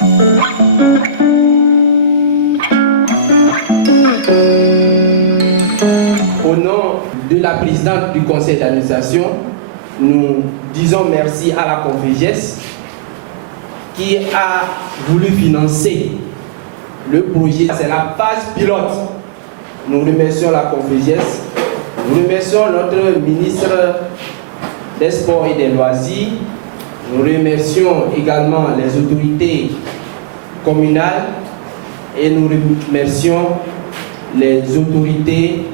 Au nom de la présidente du conseil d'administration, nous disons merci à la Conféges qui a voulu financer le projet. C'est la phase pilote. Nous remercions la Conféges, nous remercions notre ministre des Sports et des Loisirs, nous remercions également les autorités communales et nous remercions les autorités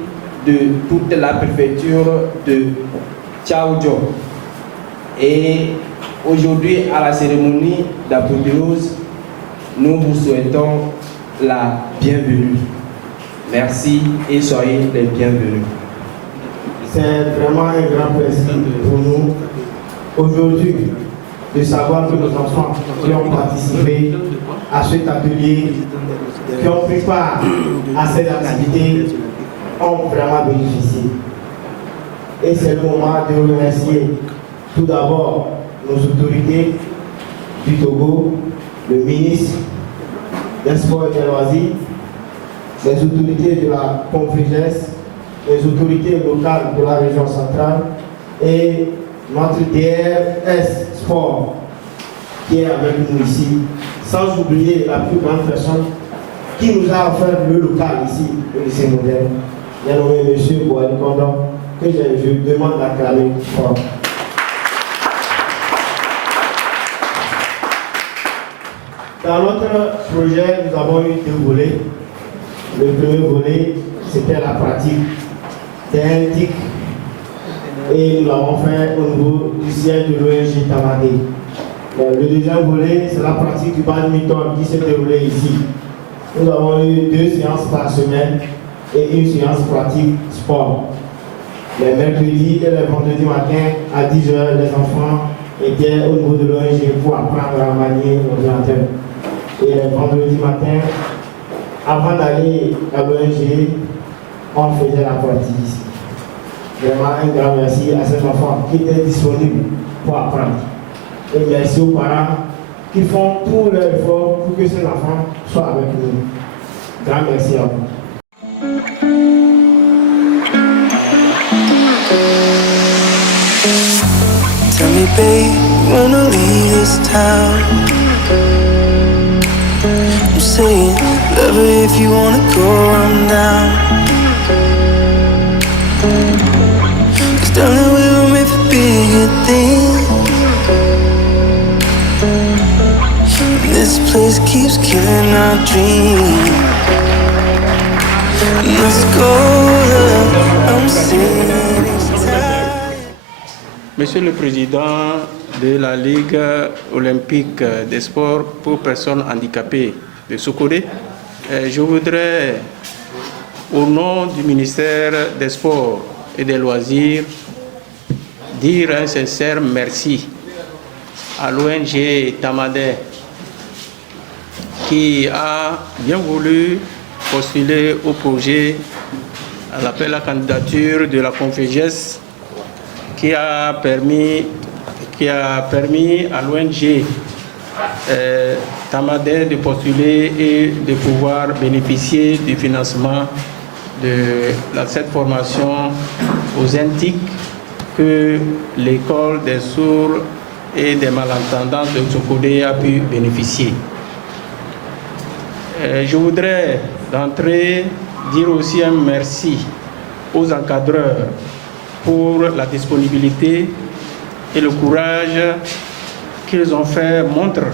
de toute la préfecture de Tchaoudjo. Et aujourd'hui, à la cérémonie d'apothéose, nous vous souhaitons la bienvenue. Merci et soyez les bienvenus. C'est vraiment un grand plaisir pour nous aujourd'hui de savoir que nos enfants qui ont participé à cet atelier, qui ont pris part à cette activité, ont vraiment bénéficié. Et c'est le moment de remercier tout d'abord nos autorités du Togo, le ministre des Sports et des Loisirs, les autorités de la Conféges, les autorités locales de la région centrale et notre DRS Sport qui est avec nous ici, sans oublier la plus grande personne qui nous a offert le local ici, le lycée moderne, bien nommé M. Boali Kondon, que je demande d'acclamer fort. Dans notre projet, nous avons eu deux volets. Le premier volet, c'était la pratique d'un TIC et nous l'avons fait au niveau du siège de l'ONG Tamadé. Le deuxième volet, c'est la pratique du badminton qui s'est déroulée ici. Nous avons eu 2 séances par semaine et une séance pratique sport. Les mercredis et les vendredis matin à 10h, les enfants étaient au niveau de l'ONG pour apprendre à manier l'ordinateur. Et les vendredis matin, avant d'aller à l'ONG, on faisait la pratique ici. Vraiment un grand merci à ces enfants qui étaient disponibles pour apprendre. Et merci aux parents qui font tout leur effort pour que ces enfants soient avec nous. Grand merci à vous. Tell me, babe, you wanna leave this town? I'm saying, love her if you wanna go, I'm down. Cause darling, we were made for bigger things. This place keeps killing our dreams. Let's go, love, I'm saying it's time. Monsieur le Président de la Ligue olympique des sports pour personnes handicapées de Sokodé, je voudrais, au nom du ministère des Sports et des Loisirs, dire un sincère merci à l'ONG Tamadé qui a bien voulu postuler au projet à l'appel à candidature de la Conféges qui a permis à l'ONG Tamadé de postuler et de pouvoir bénéficier du financement de cette formation aux INTIC que l'école des sourds et des malentendants de Sokodé a pu bénéficier. Je voudrais d'entrée dire aussi un merci aux encadreurs pour la disponibilité et le courage qu'ils ont fait montre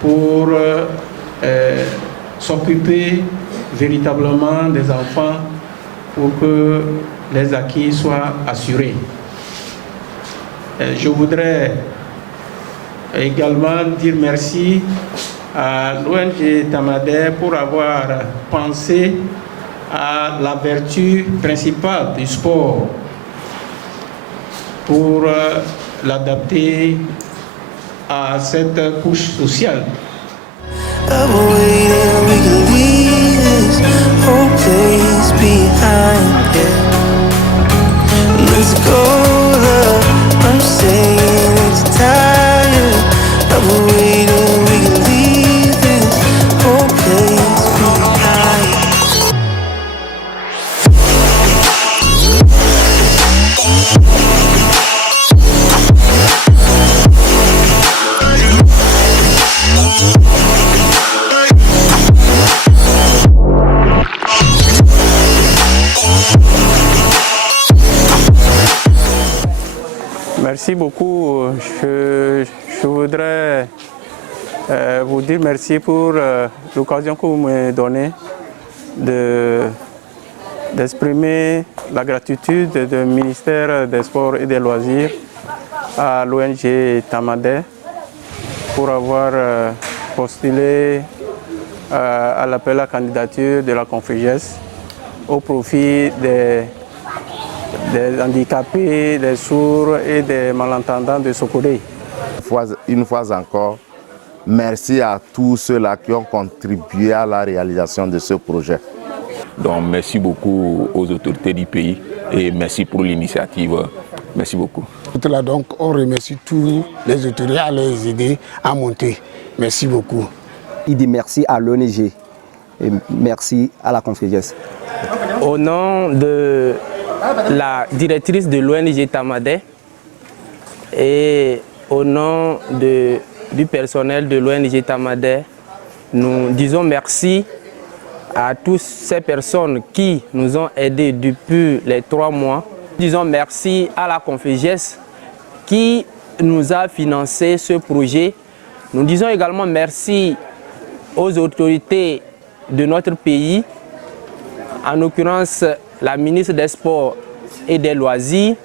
pour s'occuper véritablement des enfants pour que les acquis soient assurés. Je voudrais également dire merci à l'ONG Tamadé pour avoir pensé à la vertu principale du sport pour l'adapter à cette couche sociale. Let's go, love, I'm saying it's tired of waiting, we can leave. Merci beaucoup. Je voudrais vous dire merci pour l'occasion que vous me donnez d'exprimer la gratitude du ministère des Sports et des Loisirs à l'ONG Tamadé pour avoir postulé à l'appel à candidature de la Conféges au profit des handicapés, des sourds et des malentendants de Sokodé. Une fois encore, merci à tous ceux-là qui ont contribué à la réalisation de ce projet. Donc merci beaucoup aux autorités du pays et merci pour l'initiative. Merci beaucoup. Donc on remercie tous les autorités à les aider à monter. Merci beaucoup. Il dit merci à l'ONG et merci à la Conféges. Au nom de la directrice de l'ONG Tamadé et au nom du personnel de l'ONG Tamadé, nous disons merci à toutes ces personnes qui nous ont aidés depuis les 3 mois. Disons merci à la Conféges qui nous a financé ce projet. Nous disons également merci aux autorités de notre pays, en l'occurrence la ministre des Sports et des Loisirs,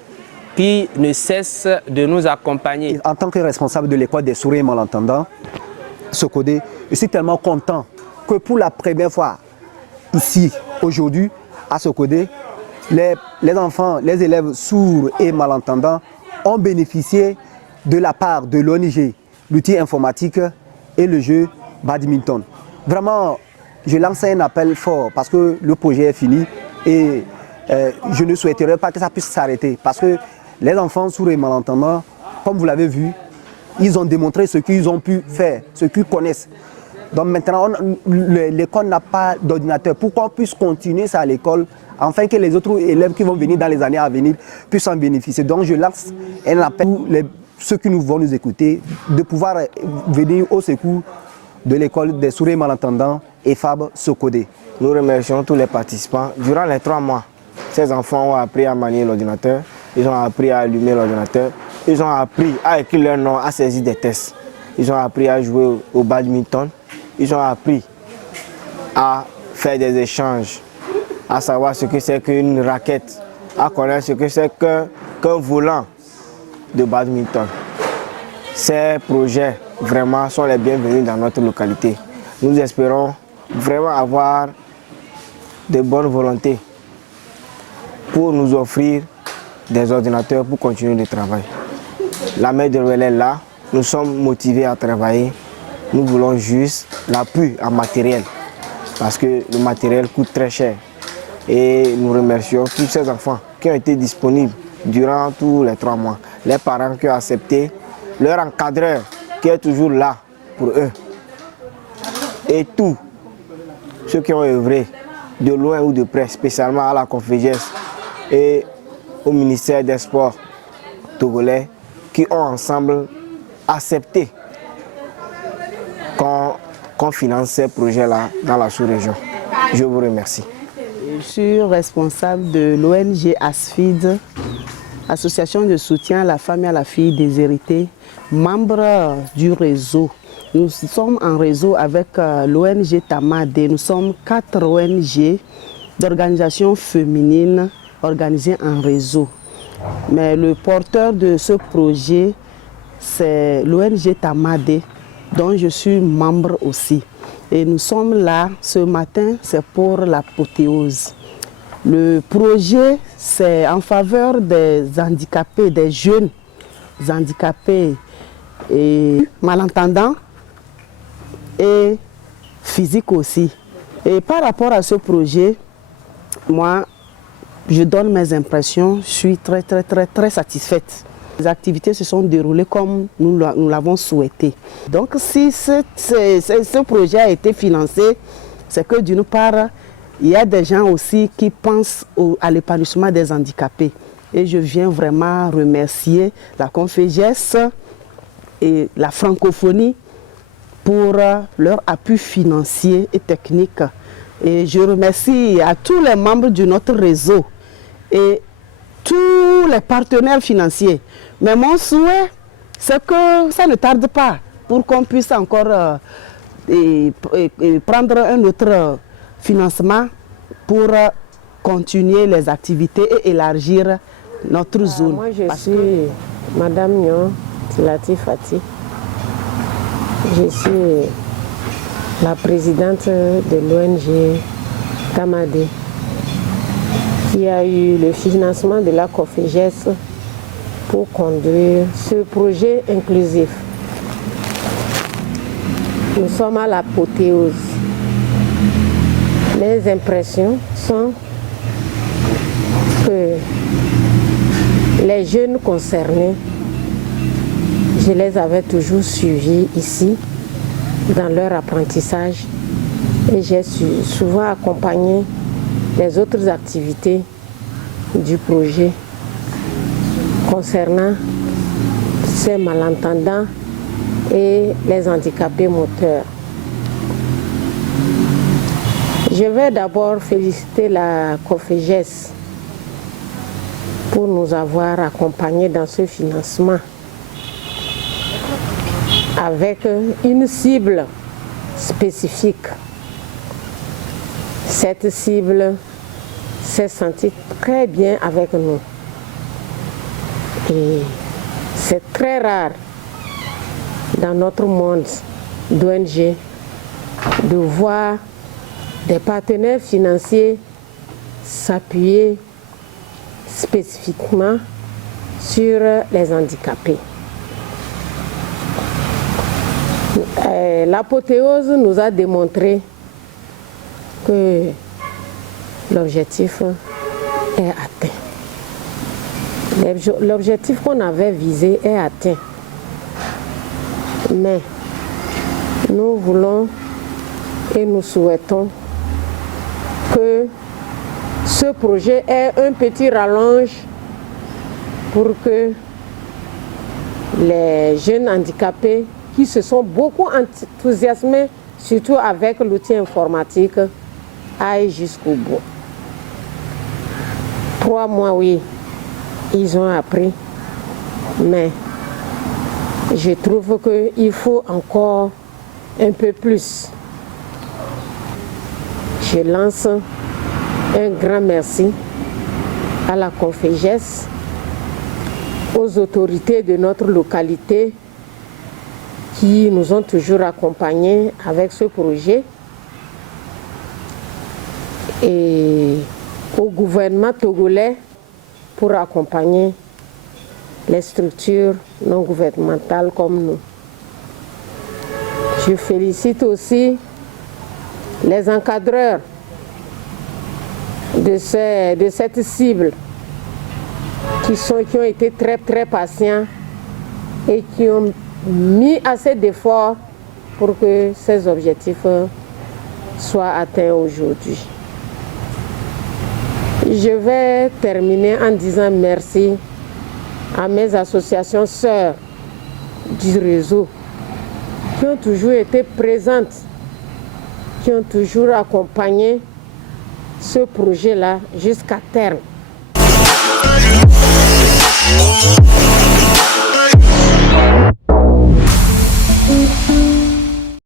qui ne cesse de nous accompagner. En tant que responsable de l'école des sourds et malentendants, Sokodé, je suis tellement content que pour la première fois ici, aujourd'hui, à Sokodé, les enfants, les élèves sourds et malentendants ont bénéficié de la part de l'ONG, l'outil informatique et le jeu badminton. Vraiment, je lance un appel fort parce que le projet est fini et je ne souhaiterais pas que ça puisse s'arrêter parce que les enfants sourds et malentendants, comme vous l'avez vu, ils ont démontré ce qu'ils ont pu faire, ce qu'ils connaissent. Donc maintenant, l'école n'a pas d'ordinateur. Pour qu'on puisse continuer ça à l'école, afin que les autres élèves qui vont venir dans les années à venir puissent en bénéficier. Donc je lance un appel à ceux qui vont nous écouter de pouvoir venir au secours de l'école des sourds et malentendants EFAB Sokodé. Nous remercions tous les participants. Durant les 3 mois, ces enfants ont appris à manier l'ordinateur, ils ont appris à allumer l'ordinateur, ils ont appris à écrire leur nom, à saisir des tests, ils ont appris à jouer au badminton, ils ont appris à faire des échanges, à savoir ce que c'est qu'une raquette, à connaître ce que c'est qu'un volant de badminton. Ces projets vraiment sont les bienvenus dans notre localité. Nous espérons vraiment avoir de bonnes volontés pour nous offrir des ordinateurs pour continuer le travail. La main de relais est là, nous sommes motivés à travailler. Nous voulons juste l'appui en matériel parce que le matériel coûte très cher. Et nous remercions tous ces enfants qui ont été disponibles durant tous les 3 mois. Les parents qui ont accepté, leur encadreur qui est toujours là pour eux. Et tous ceux qui ont œuvré de loin ou de près, spécialement à la Conféges et au ministère des Sports togolais, qui ont ensemble accepté qu'on finance ces projets-là dans la sous-région. Je vous remercie. Je suis responsable de l'ONG ASFID, Association de soutien à la femme et à la fille déshéritée, membre du réseau. Nous sommes en réseau avec l'ONG Tamadé. Nous sommes 4 ONG d'organisations féminines organisées en réseau. Mais le porteur de ce projet, c'est l'ONG Tamadé, dont je suis membre aussi. Et nous sommes là ce matin, c'est pour l'apothéose. Le projet, c'est en faveur des handicapés, des jeunes handicapés et malentendants et physiques aussi. Et par rapport à ce projet, moi, je donne mes impressions, je suis très satisfaite. Les activités se sont déroulées comme nous l'avons souhaité. Donc si ce projet a été financé, c'est que d'une part, il y a des gens aussi qui pensent à l'épanouissement des handicapés. Et je viens vraiment remercier la Conféges et la francophonie pour leur appui financier et technique. Et je remercie à tous les membres de notre réseau et tous les partenaires financiers. Mais mon souhait, c'est que ça ne tarde pas pour qu'on puisse encore prendre un autre financement pour continuer les activités et élargir notre zone. Moi, je suis Madame Nyon Tilati Fati. Je suis la présidente de l'ONG Tamade, qui a eu le financement de la COFEGES pour conduire ce projet inclusif. Nous sommes à l'apothéose. Les impressions sont que les jeunes concernés, je les avais toujours suivis ici dans leur apprentissage et j'ai souvent accompagné les autres activités du projet concernant ces malentendants et les handicapés moteurs. Je vais d'abord féliciter la COFEGES pour nous avoir accompagnés dans ce financement avec une cible spécifique. Cette cible s'est sentie très bien avec nous. Et c'est très rare dans notre monde d'ONG de voir des partenaires financiers s'appuyer spécifiquement sur les handicapés. L'apothéose nous a démontré que l'objectif est atteint. L'objectif qu'on avait visé est atteint. Mais nous voulons et nous souhaitons que ce projet ait un petit rallonge pour que les jeunes handicapés qui se sont beaucoup enthousiasmés, surtout avec l'outil informatique, aillent jusqu'au bout. 3 mois, oui, ils ont appris, mais je trouve qu'il faut encore un peu plus. Je lance un grand merci à la COFEGES, aux autorités de notre localité qui nous ont toujours accompagnés avec ce projet et au gouvernement togolais pour accompagner les structures non gouvernementales comme nous. Je félicite aussi les encadreurs de cette cible qui ont été très patients et qui ont mis assez d'efforts pour que ces objectifs soient atteints aujourd'hui. Je vais terminer en disant merci à mes associations sœurs du réseau qui ont toujours été présentes, qui ont toujours accompagné ce projet-là jusqu'à terme.